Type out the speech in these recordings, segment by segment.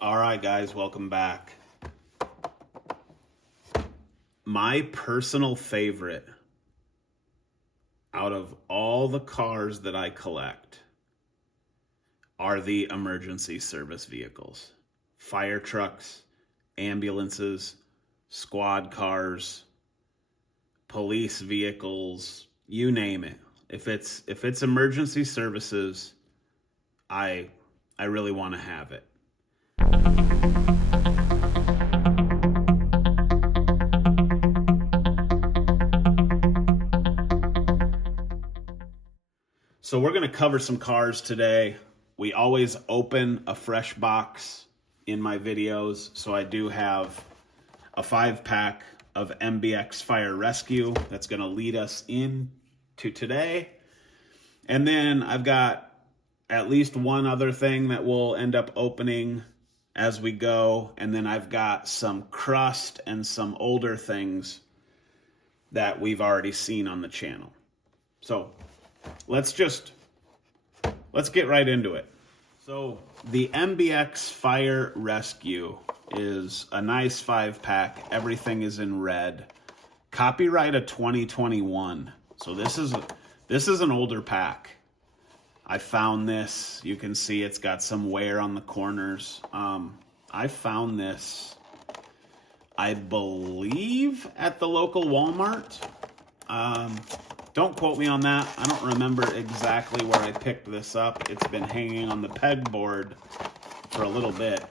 All right, guys, welcome back. My personal favorite out of all the cars that I collect are the emergency service vehicles. Fire trucks, ambulances, squad cars, police vehicles, you name it. If it's emergency services, I really want to have it. So we're going to cover some cars today. We always open a fresh box in my videos, so I do have a 5-pack of MBX Fire Rescue that's going to lead us into today. And then I've got at least one other thing that we'll end up opening as we go. And then I've got some crust and some older things that we've already seen on the channel. So let's get right into it. So the MBX Fire Rescue is a nice 5-pack. Everything is in red. Copyright of 2021. So this is an older pack. I found this. You can see it's got some wear on the corners. I found this, I believe, at the local Walmart. Don't quote me on that. I don't remember exactly where I picked this up. It's been hanging on the pegboard for a little bit.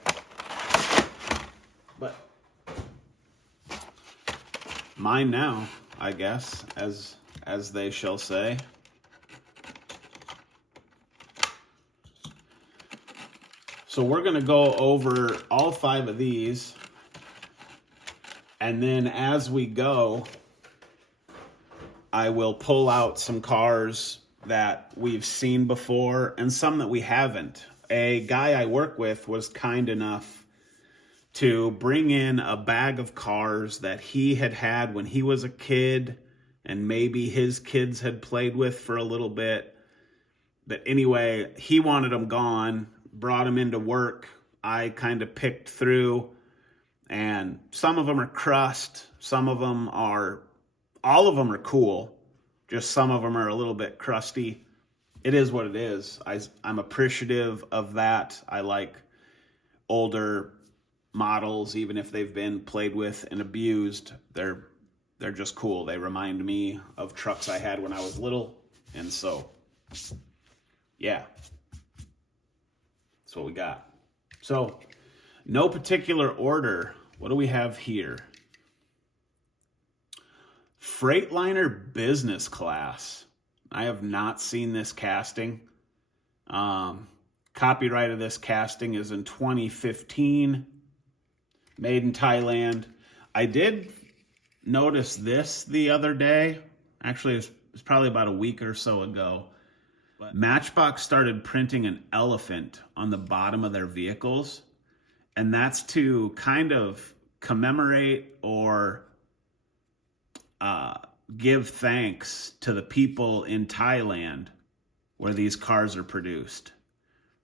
But mine now, I guess, as they shall say. So we're going to go over all 5 of these, and then as we go, I will pull out some cars that we've seen before and some that we haven't. A guy I work with was kind enough to bring in a bag of cars that he had when he was a kid and maybe his kids had played with for a little bit. But anyway, he wanted them gone, brought them into work. I kind of picked through, and some of them are crust, all of them are cool. Just some of them are a little bit crusty. It is what it is. I'm appreciative of that. I like older models, even if they've been played with and abused. They're just cool. They remind me of trucks I had when I was little. And so, yeah, that's what we got. So, no particular order. What do we have here? Freightliner Business Class. I have not seen this casting. Copyright of this casting is in 2015. Made in Thailand. I did notice this the other day. Actually, it was probably about a week or so ago. But Matchbox started printing an elephant on the bottom of their vehicles. And that's to kind of commemorate or give thanks to the people in Thailand where these cars are produced.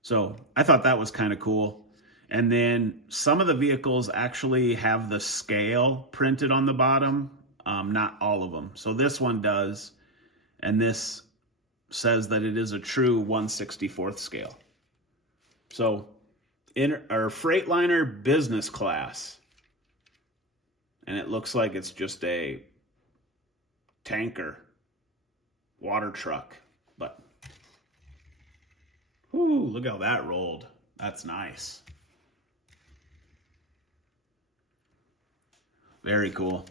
So I thought that was kind of cool. And then some of the vehicles actually have the scale printed on the bottom. Not all of them. So this one does. And this says that it is a true 1/64 scale. So our Freightliner Business Class. And it looks like it's just a tanker, water truck, but ooh, look how that rolled. That's nice. Very cool.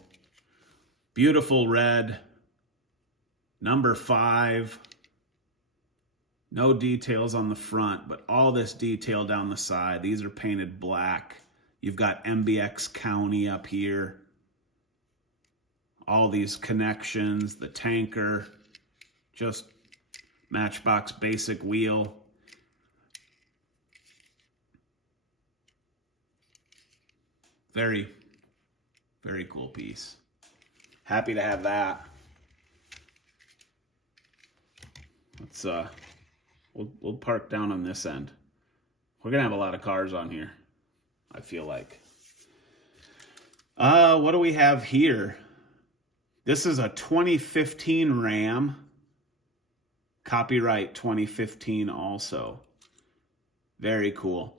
Beautiful red. Number 5. No details on the front, but all this detail down the side. These are painted black. You've got MBX County up here. All these connections, the tanker, just Matchbox basic wheel. Very, very cool piece. Happy to have that. Let's we'll park down on this end. We're gonna have a lot of cars on here. I feel like. What do we have here? This is a 2015 Ram. Copyright 2015 also. Very cool.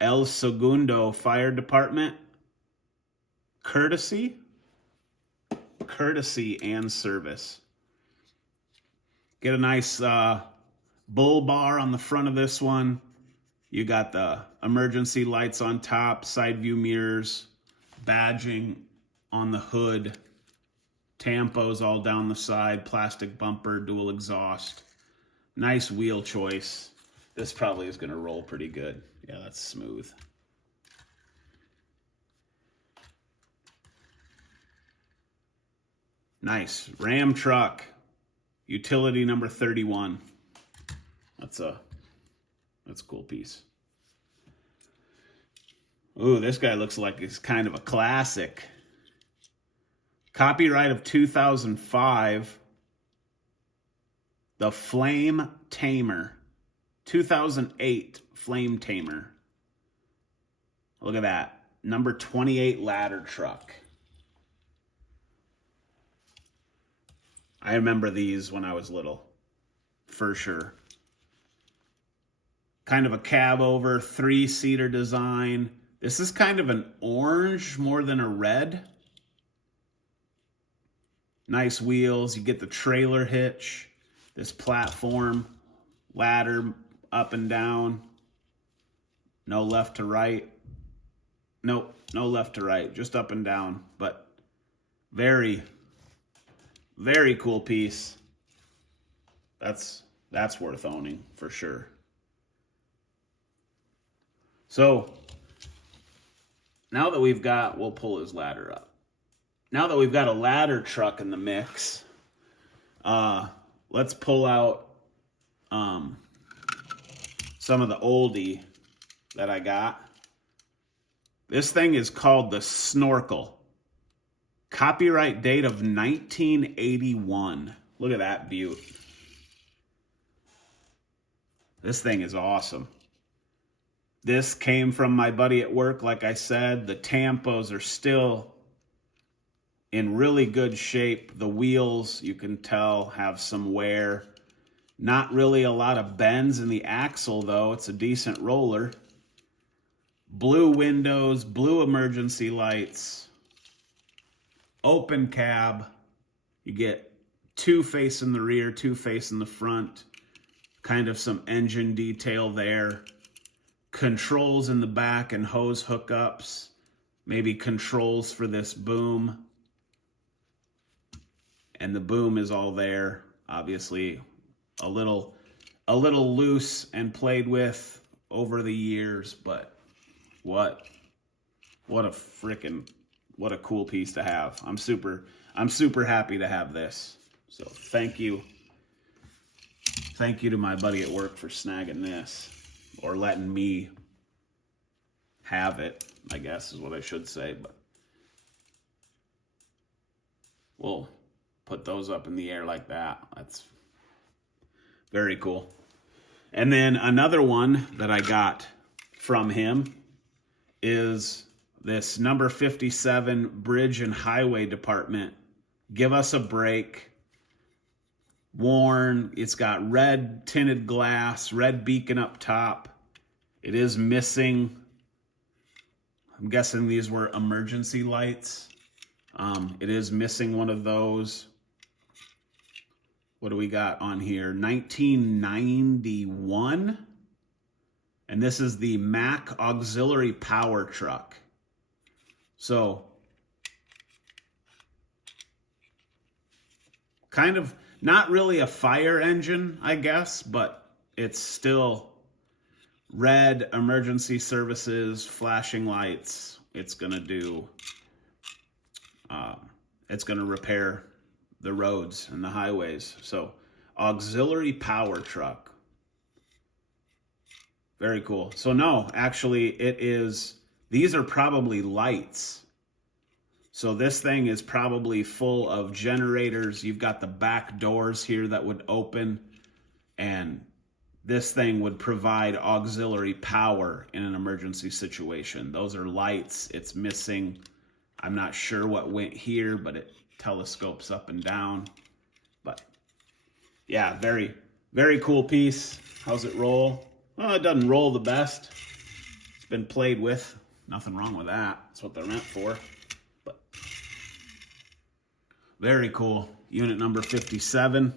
El Segundo Fire Department. Courtesy and service. Get a nice bull bar on the front of this one. You got the emergency lights on top, side view mirrors, badging on the hood, tampos all down the side, plastic bumper, dual exhaust. Nice wheel choice. This probably is going to roll pretty good. Yeah, that's smooth. Nice. Ram truck. Utility number 31. That's a cool piece. Ooh, this guy looks like he's kind of a classic. Copyright of 2005. The Flame Tamer. 2008 Flame Tamer. Look at that. Number 28 ladder truck. I remember these when I was little, for sure. Kind of a cab over, 3-seater design. This is kind of an orange more than a red. Nice wheels. You get the trailer hitch. This platform, ladder up and down. No left to right. Nope, no left to right, just up and down. But very, very cool piece. That's worth owning for sure. So now that we've got, we'll pull his ladder up. Now that we've got a ladder truck in the mix, let's pull out some of the oldie that I got. This thing is called the Snorkel. Copyright date of 1981. Look at that beaut. This thing is awesome. This came from my buddy at work, like I said. The tampos are still in really good shape. The wheels, you can tell, have some wear. Not really a lot of bends in the axle, though. It's a decent roller. Blue windows, blue emergency lights. Open cab. You get 2 facing the rear, 2 facing the front. Kind of some engine detail there. Controls in the back and hose hookups. Maybe controls for this boom. And the boom is all there. Obviously, a little loose and played with over the years, but what a cool piece to have. I'm super happy to have this. So thank you to my buddy at work for snagging this, or letting me have it, I guess is what I should say. But we'll put those up in the air like that. That's very cool. And then another one that I got from him is this number 57 Bridge and Highway Department. Give us a break. Worn. It's got red tinted glass, red beacon up top. It is missing. I'm guessing these were emergency lights. It is missing one of those. What do we got on here? 1991. And this is the Mack Auxiliary Power Truck. So, kind of not really a fire engine, I guess, but it's still red emergency services, flashing lights. It's going to do, it's going to repair the roads and the highways. So, auxiliary power truck. Very cool. So no, actually these are probably lights. So this thing is probably full of generators. You've got the back doors here that would open, and this thing would provide auxiliary power in an emergency situation. Those are lights. It's missing. I'm not sure what went here, but it telescopes up and down. But yeah, very, very cool piece. How's it roll? Well, it doesn't roll the best. It's been played with. Nothing wrong with that. That's what they're meant for. But very cool. Unit number 57.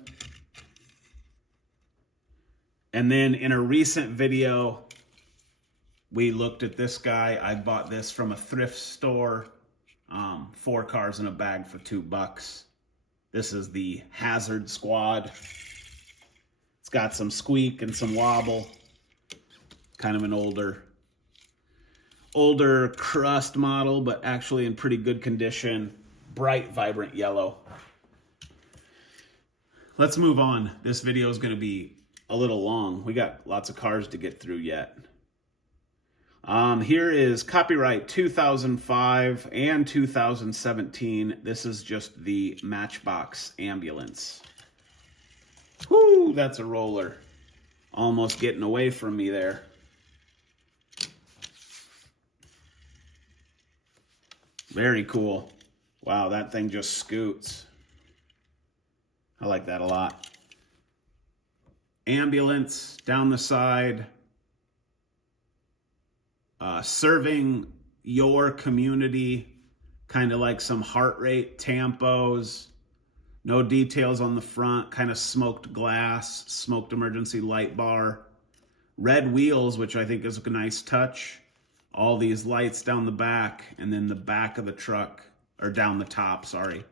And then in a recent video, we looked at this guy. I bought this from a thrift store. 4 cars in a bag for $2. This is the Hazard Squad. It's got some squeak and some wobble. Kind of an older crust model, but actually in pretty good condition. Bright, vibrant yellow. Let's move on. This video is going to be a little long. We got lots of cars to get through yet. Here is copyright 2005 and 2017. This is just the Matchbox ambulance. Whoo, that's a roller. Almost getting away from me there. Very cool. Wow, that thing just scoots. I like that a lot. Ambulance down the side. Serving your community, kind of like some heart rate tampos. No details on the front, kind of smoked glass, smoked emergency light bar. Red wheels, which I think is a nice touch. All these lights down the back, and then the back of the truck, or down the top, sorry.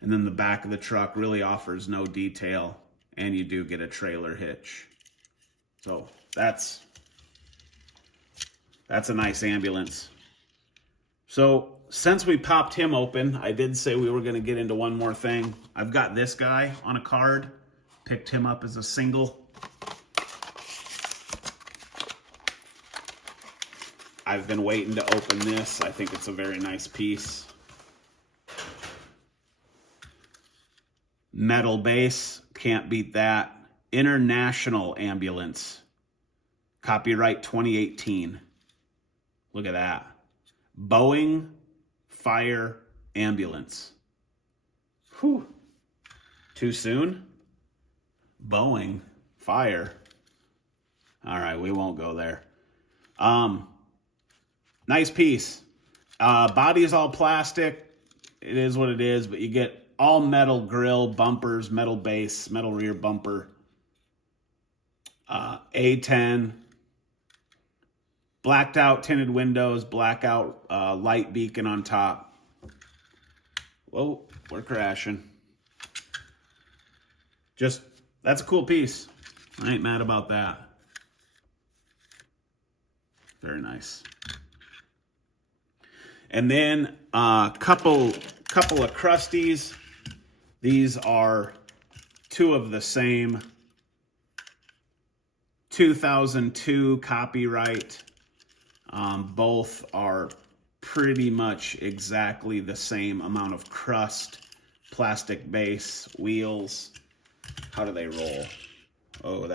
And then the back of the truck really offers no detail, and you do get a trailer hitch. So that's a nice ambulance. So since we popped him open, I did say we were going to get into one more thing. I've got this guy on a card. Picked him up as a single. I've been waiting to open this. I think it's a very nice piece. Metal base, can't beat that. International ambulance. Copyright 2018. Look at that. Boeing Fire Ambulance. Whew. Too soon? Boeing Fire. All right, we won't go there. Nice piece. Body is all plastic. It is what it is, but you get all metal grill, bumpers, metal base, metal rear bumper. A10. Blacked out tinted windows, blackout light beacon on top. Whoa, we're crashing. Just, that's a cool piece. I ain't mad about that. Very nice. And then a couple of crusties. These are 2 of the same. 2002 copyright. Both are pretty much exactly the same amount of crust, plastic base, wheels. How do they roll? Oh,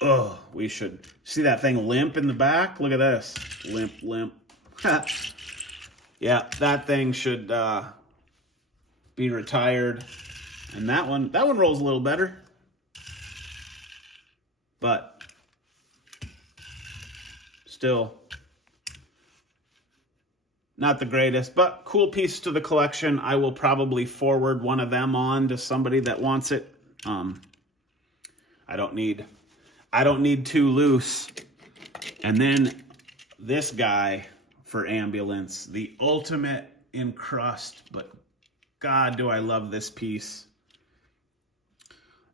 oh, we should see that thing limp in the back. Look at this. Limp. Yeah, that thing should be retired. And that one rolls a little better. But still not the greatest, but cool piece to the collection. I will probably forward one of them on to somebody that wants it. I don't need 2 loose. And then this guy for ambulance, the ultimate in crust, but God, do I love this piece.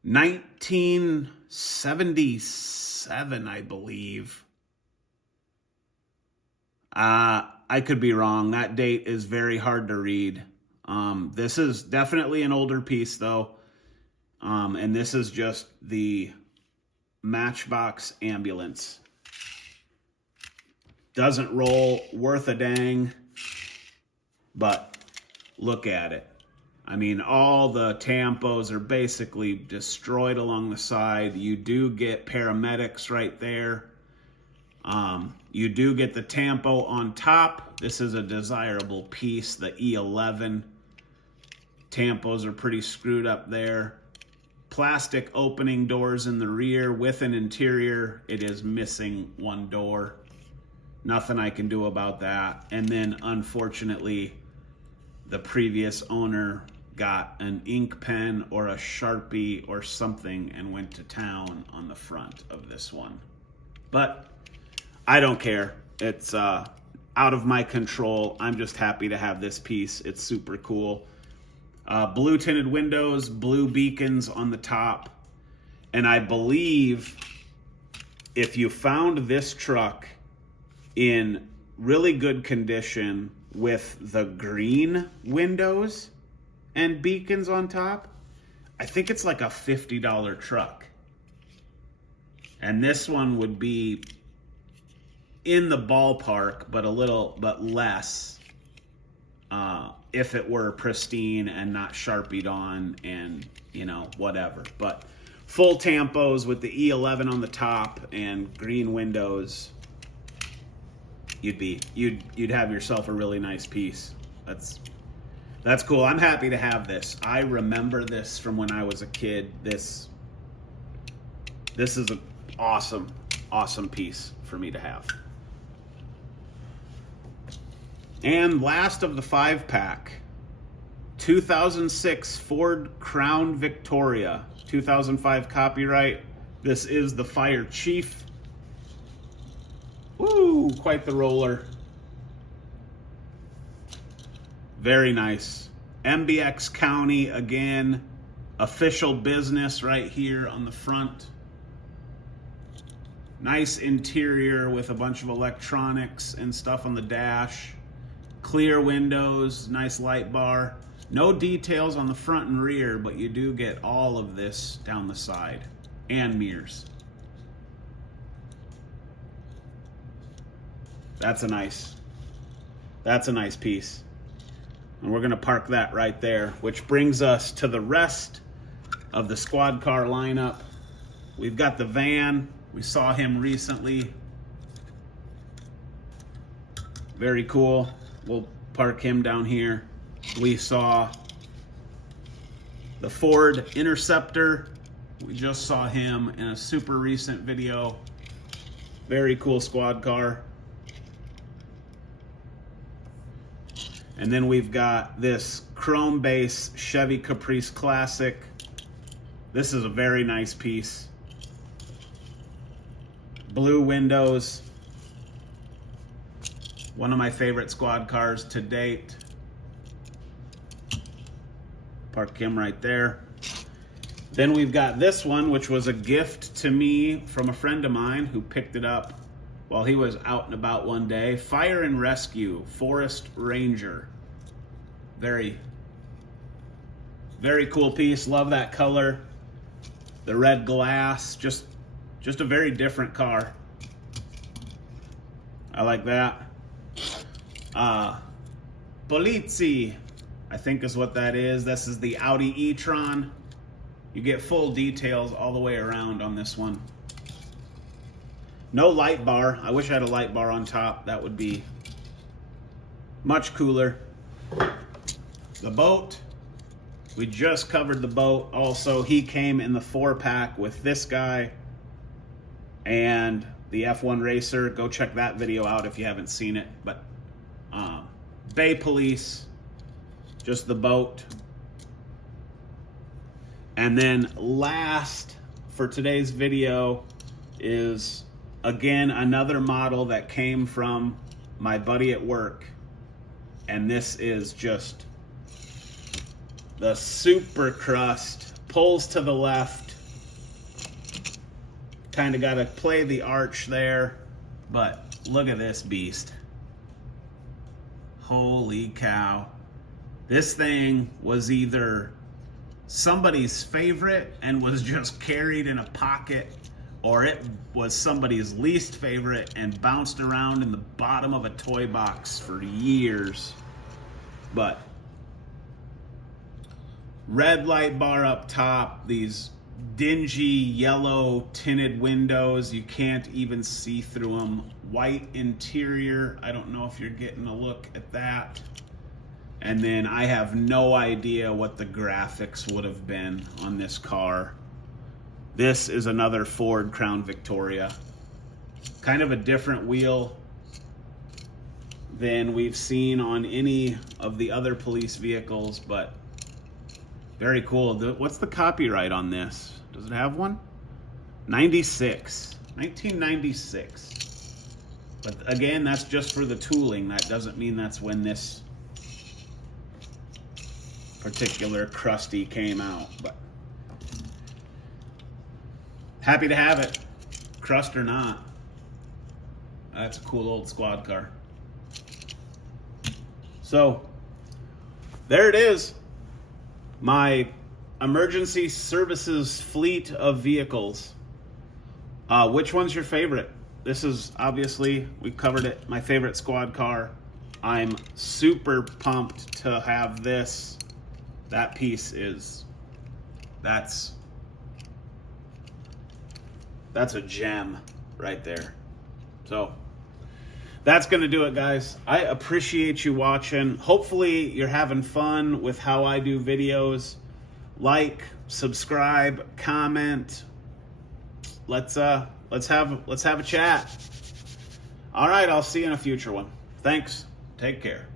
1977, I believe. I could be wrong. That date is very hard to read. This is definitely an older piece, though. And this is just the Matchbox ambulance. Doesn't roll worth a dang, but look at it. I mean, all the tampos are basically destroyed along the side. You do get paramedics right there. You do get the tampo on top. This is a desirable piece, the E11. Tampos are pretty screwed up there. Plastic opening doors in the rear with an interior. It is missing one door. Nothing I can do about that. And then, unfortunately, the previous owner got an ink pen or a Sharpie or something and went to town on the front of this one. But I don't care. It's out of my control. I'm just happy to have this piece. It's super cool. Blue tinted windows, blue beacons on the top. And I believe if you found this truck in really good condition with the green windows and beacons on top, I think it's like a $50 truck. And this one would be in the ballpark, but less if it were pristine and not Sharpied on and, you know, whatever. But full tampos with the E11 on the top and green windows, you'd have yourself a really nice piece. That's cool. I'm happy to have this. I remember this from when I was a kid. This is an awesome piece for me to have. And last of the 5-pack, 2006 Ford Crown Victoria, 2005 copyright. This is the Fire Chief. Woo, quite the roller. Very nice. MBX County, again, official business right here on the front. Nice interior with a bunch of electronics and stuff on the dash. Clear windows, nice light bar. No details on the front and rear, but you do get all of this down the side and mirrors. That's a nice piece. And we're gonna park that right there, which brings us to the rest of the squad car lineup. We've got the van. We saw him recently. Very cool. We'll park him down here. We saw the Ford Interceptor. We just saw him in a super recent video. Very cool squad car. And then we've got this chrome base Chevy Caprice Classic. This is a very nice piece. Blue windows. One of my favorite squad cars to date. Park him right there. Then we've got this one, which was a gift to me from a friend of mine who picked it up while he was out and about one day. Fire and Rescue Forest Ranger. Very cool piece. Love that color. The red glass. Just a very different car. I like that. Polizzi, I think is what that is. This is the Audi e-tron. You get full details all the way around on this one. No light bar. I wish I had a light bar on top. That would be much cooler. The boat. We just covered the boat. Also, he came in the 4-pack with this guy and the F1 Racer. Go check that video out if you haven't seen it. But Bay Police, just the boat. And then last for today's video is, again, another model that came from my buddy at work. And this is just the Super Crust. Pulls to the left. Kind of got to play the arch there. But look at this beast. Holy cow. This thing was either somebody's favorite and was just carried in a pocket, or it was somebody's least favorite and bounced around in the bottom of a toy box for years. But red light bar up top, these dingy yellow tinted windows. You can't even see through them. White interior. I don't know if you're getting a look at that. And then I have no idea what the graphics would have been on this car. This is another Ford Crown Victoria. Kind of a different wheel than we've seen on any of the other police vehicles, but very cool. What's the copyright on this? Does it have one? 1996. But again, that's just for the tooling. That doesn't mean that's when this particular crusty came out. But happy to have it, crust or not. That's a cool old squad car. So there it is. My emergency services fleet of vehicles. Which one's your favorite? This is obviously, we've covered it, my favorite squad car. I'm super pumped to have this. That piece is, that's a gem right there. So that's going to do it, guys. I appreciate you watching. Hopefully you're having fun with how I do videos. Like, subscribe, comment. Let's have a chat. All right, I'll see you in a future one. Thanks. Take care.